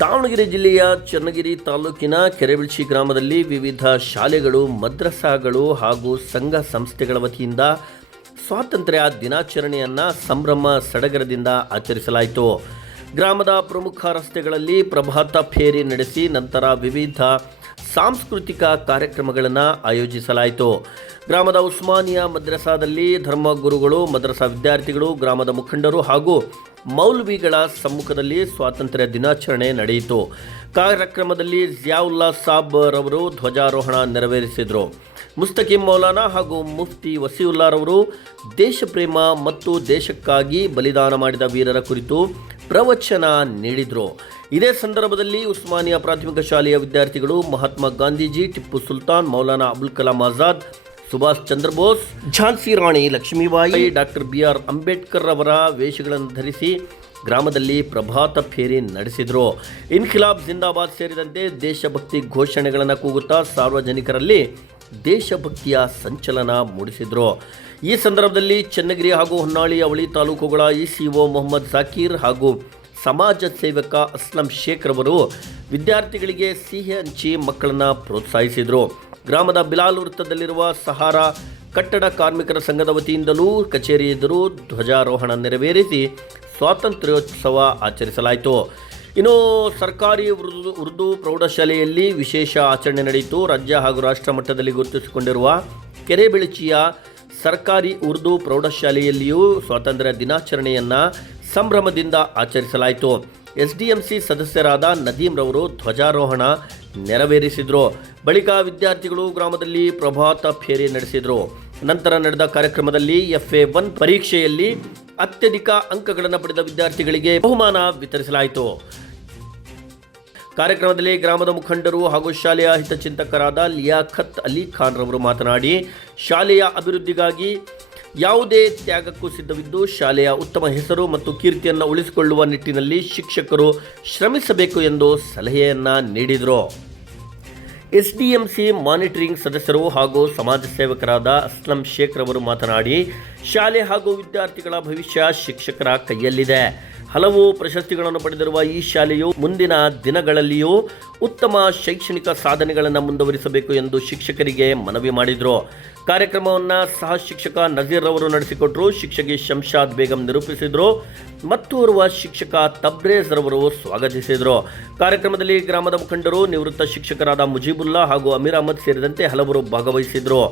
ದಾವಣಗೆರೆ ಜಿಲ್ಲೆಯ ಚನ್ನಗಿರಿ ತಾಲೂಕಿನ ಕೆರೆಬಿಳ್ಚಿ ಗ್ರಾಮದಲ್ಲಿ ವಿವಿಧ ಶಾಲೆಗಳು, ಮದ್ರಸಾಗಳು ಹಾಗೂ ಸಂಘ ಸಂಸ್ಥೆಗಳ ವತಿಯಿಂದ ಸ್ವಾತಂತ್ರ್ಯ ದಿನಾಚರಣೆಯನ್ನು ಸಂಭ್ರಮ ಸಡಗರದಿಂದ ಆಚರಿಸಲಾಯಿತು. ಗ್ರಾಮದ ಪ್ರಮುಖ ರಸ್ತೆಗಳಲ್ಲಿ ಪ್ರಭಾತ ಫೇರಿ ನಡೆಸಿ ನಂತರ ವಿವಿಧ ಸಾಂಸ್ಕೃತಿಕ ಕಾರ್ಯಕ್ರಮಗಳನ್ನು ಆಯೋಜಿಸಲಾಯಿತು. ಗ್ರಾಮದ ಉಸ್ಮಾನಿಯಾ ಮದ್ರಸಾದಲ್ಲಿ ಧರ್ಮಗುರುಗಳು, ಮದ್ರಸಾ ವಿದ್ಯಾರ್ಥಿಗಳು, ಗ್ರಾಮದ ಮುಖಂಡರು ಹಾಗೂ ಮೌಲ್ವಿಗಳ ಸಮ್ಮುಖದಲ್ಲಿ ಸ್ವಾತಂತ್ರ್ಯ ದಿನಾಚರಣೆ ನಡೆಯಿತು. ಕಾರ್ಯಕ್ರಮದಲ್ಲಿ ಜಿಯಾವುಲ್ಲಾ ಸಾಬ್ ರವರು ಧ್ವಜಾರೋಹಣ ನೆರವೇರಿಸಿದರು. ಮುಸ್ತಕಿಂ ಮೌಲಾನಾ ಹಾಗೂ ಮುಫ್ತಿ ವಸೀವುಲ್ಲಾರವರು ದೇಶಪ್ರೇಮ ಮತ್ತು ದೇಶಕ್ಕಾಗಿ ಬಲಿದಾನ ಮಾಡಿದ ವೀರರ ಕುರಿತು ಪ್ರವಚನ ನೀಡಿದರು. ಇದೇ ಸಂದರ್ಭದಲ್ಲಿ ಉಸ್ಮಾನಿಯಾ ಪ್ರಾಥಮಿಕ ಶಾಲೆಯ ವಿದ್ಯಾರ್ಥಿಗಳು ಮಹಾತ್ಮ ಗಾಂಧೀಜಿ, ಟಿಪ್ಪು ಸುಲ್ತಾನ್, ಮೌಲಾನಾ ಅಬುಲ್ ಕಲಾಂ ಆಜಾದ್, ಸುಭಾಷ್ ಚಂದ್ರ ಬೋಸ್, ಝಾನ್ಸಿ ರಾಣಿ ಲಕ್ಷ್ಮೀಬಾಯಿ, ಡಾಕ್ಟರ್ BR ಅಂಬೇಡ್ಕರ್ ಅವರ ವೇಷಗಳನ್ನು ಧರಿಸಿ ಗ್ರಾಮದಲ್ಲಿ ಪ್ರಭಾತ ಫೇರಿ ನಡೆಸಿದರು. ಇನ್ಖಿಲಾಬ್ ಜಿಂದಾಬಾದ್ ಸೇರಿದಂತೆ ದೇಶಭಕ್ತಿ ಘೋಷಣೆಗಳನ್ನು ಕೂಗುತ್ತಾ ಸಾರ್ವಜನಿಕರಲ್ಲಿ ದೇಶಭಕ್ತಿಯ ಸಂಚಲನ ಮೂಡಿಸಿದರು. ಈ ಸಂದರ್ಭದಲ್ಲಿ ಚನ್ನಗಿರಿ ಹಾಗೂ ಹೊನ್ನಾಳಿ ಅವಳಿ ತಾಲೂಕುಗಳ ECO ಮೊಹಮ್ಮದ್ ಜಾಕೀರ್ ಹಾಗೂ ಸಮಾಜ ಸೇವಕ ಅಸ್ಲಂ ಶೇಖ್ ರವರು ವಿದ್ಯಾರ್ಥಿಗಳಿಗೆ ಸಿಹಿ ಹಂಚಿ ಮಕ್ಕಳನ್ನು ಪ್ರೋತ್ಸಾಹಿಸಿದರು. ಗ್ರಾಮದ ಬಿಲಾಲ್ ವೃತ್ತದಲ್ಲಿರುವ ಸಹಾರಾ ಕಟ್ಟಡ ಕಾರ್ಮಿಕರ ಸಂಘದ ವತಿಯಿಂದಲೂ ಕಚೇರಿ ಎದುರು ಧ್ವಜಾರೋಹಣ ನೆರವೇರಿಸಿ ಸ್ವಾತಂತ್ರ್ಯೋತ್ಸವ ಆಚರಿಸಲಾಯಿತು. ಇನ್ನು ಸರ್ಕಾರಿ ಉರ್ದು ಪ್ರೌಢಶಾಲೆಯಲ್ಲಿ ವಿಶೇಷ ಆಚರಣೆ ನಡೆಯಿತು. ರಾಜ್ಯ ಹಾಗೂ ರಾಷ್ಟ್ರ ಮಟ್ಟದಲ್ಲಿ ಗುರುತಿಸಿಕೊಂಡಿರುವ ಕೆರೆಬಿಳ್ಚಿಯ ಸರ್ಕಾರಿ ಉರ್ದು ಪ್ರೌಢಶಾಲೆಯಲ್ಲಿಯೂ ಸ್ವಾತಂತ್ರ್ಯ ದಿನಾಚರಣೆಯನ್ನು ಸಂಭ್ರಮದಿಂದ ಆಚರಿಸಲಾಯಿತು. SDMC ಸದಸ್ಯರಾದ ನದೀಂ ರವರು ಧ್ವಜಾರೋಹಣ ನೆರವೇರಿಸಿದರು. ಬಳಿಕ ವಿದ್ಯಾರ್ಥಿಗಳು ಗ್ರಾಮದಲ್ಲಿ ಪ್ರಭಾತ ಫೇರಿ ನಡೆಸಿದರು. ನಂತರ ನಡೆದ ಕಾರ್ಯಕ್ರಮದಲ್ಲಿ FA1 ಪರೀಕ್ಷೆಯಲ್ಲಿ ಅತ್ಯಧಿಕ ಅಂಕಗಳನ್ನು ಪಡೆದ ವಿದ್ಯಾರ್ಥಿಗಳಿಗೆ ಬಹುಮಾನ ವಿತರಿಸಲಾಯಿತು. ಕಾರ್ಯಕ್ರಮದಲ್ಲಿ ಗ್ರಾಮದ ಮುಖಂಡರು ಹಾಗೂ ಶಾಲೆಯ ಹಿತಚಿಂತಕರಾದ ಲಿಯಾಖತ್ ಅಲಿ ಖಾನ್ ರವರು ಮಾತನಾಡಿ, ಶಾಲೆಯ ಅಭಿವೃದ್ಧಿಗಾಗಿ ಯಾವುದೇ ತ್ಯಾಗಕ್ಕೂ ಸಿದ್ಧವಿದ್ದು ಶಾಲೆಯ ಉತ್ತಮ ಹೆಸರು ಮತ್ತು ಕೀರ್ತಿಯನ್ನು ಉಳಿಸಿಕೊಳ್ಳುವ ನಿಟ್ಟಿನಲ್ಲಿ ಶಿಕ್ಷಕರು ಶ್ರಮಿಸಬೇಕು ಎಂದು ಸಲಹೆಯನ್ನು ನೀಡಿದರು. SDMC ಮಾನಿಟರಿಂಗ್ ಸದಸ್ಯರು ಹಾಗೂ ಸಮಾಜ ಸೇವಕರಾದ ಅಸ್ಲಂ ಶೇಖ್ ರವರು ಮಾತನಾಡಿ, ಶಾಲೆ ಹಾಗೂ ವಿದ್ಯಾರ್ಥಿಗಳ ಭವಿಷ್ಯ ಶಿಕ್ಷಕರ ಕೈಯಲ್ಲಿದೆ. ಹಲವು ಪ್ರಶಸ್ತಿಗಳನ್ನು ಪಡೆದಿರುವ ಈ ಶಾಲೆಯು ಮುಂದಿನ ದಿನಗಳಲ್ಲಿಯೂ ಉತ್ತಮ ಶೈಕ್ಷಣಿಕ ಸಾಧನೆಗಳನ್ನು ಮುಂದುವರಿಸಬೇಕು ಎಂದು ಶಿಕ್ಷಕರಿಗೆ ಮನವಿ ಮಾಡಿದರು. ಕಾರ್ಯಕ್ರಮವನ್ನು ಸಹ ಶಿಕ್ಷಕ ನಜೀರ್ ಅವರು ನಡೆಸಿಕೊಟ್ಟರು. ಶಿಕ್ಷಕಿ ಶಂಶಾದ್ ಬೇಗಂ ನಿರೂಪಿಸಿದರು. ಮತ್ತೋರ್ವ ಶಿಕ್ಷಕ ತಬ್ರೇಜ್ ರವರು ಸ್ವಾಗತಿಸಿದರು. ಕಾರ್ಯಕ್ರಮದಲ್ಲಿ ಗ್ರಾಮದ ಮುಖಂಡರು, ನಿವೃತ್ತ ಶಿಕ್ಷಕರಾದ ಮುಜೀಬುಲ್ಲಾ ಹಾಗೂ ಅಮೀರ್ ಅಹಮದ್ ಸೇರಿದಂತೆ ಹಲವರು ಭಾಗವಹಿಸಿದರು.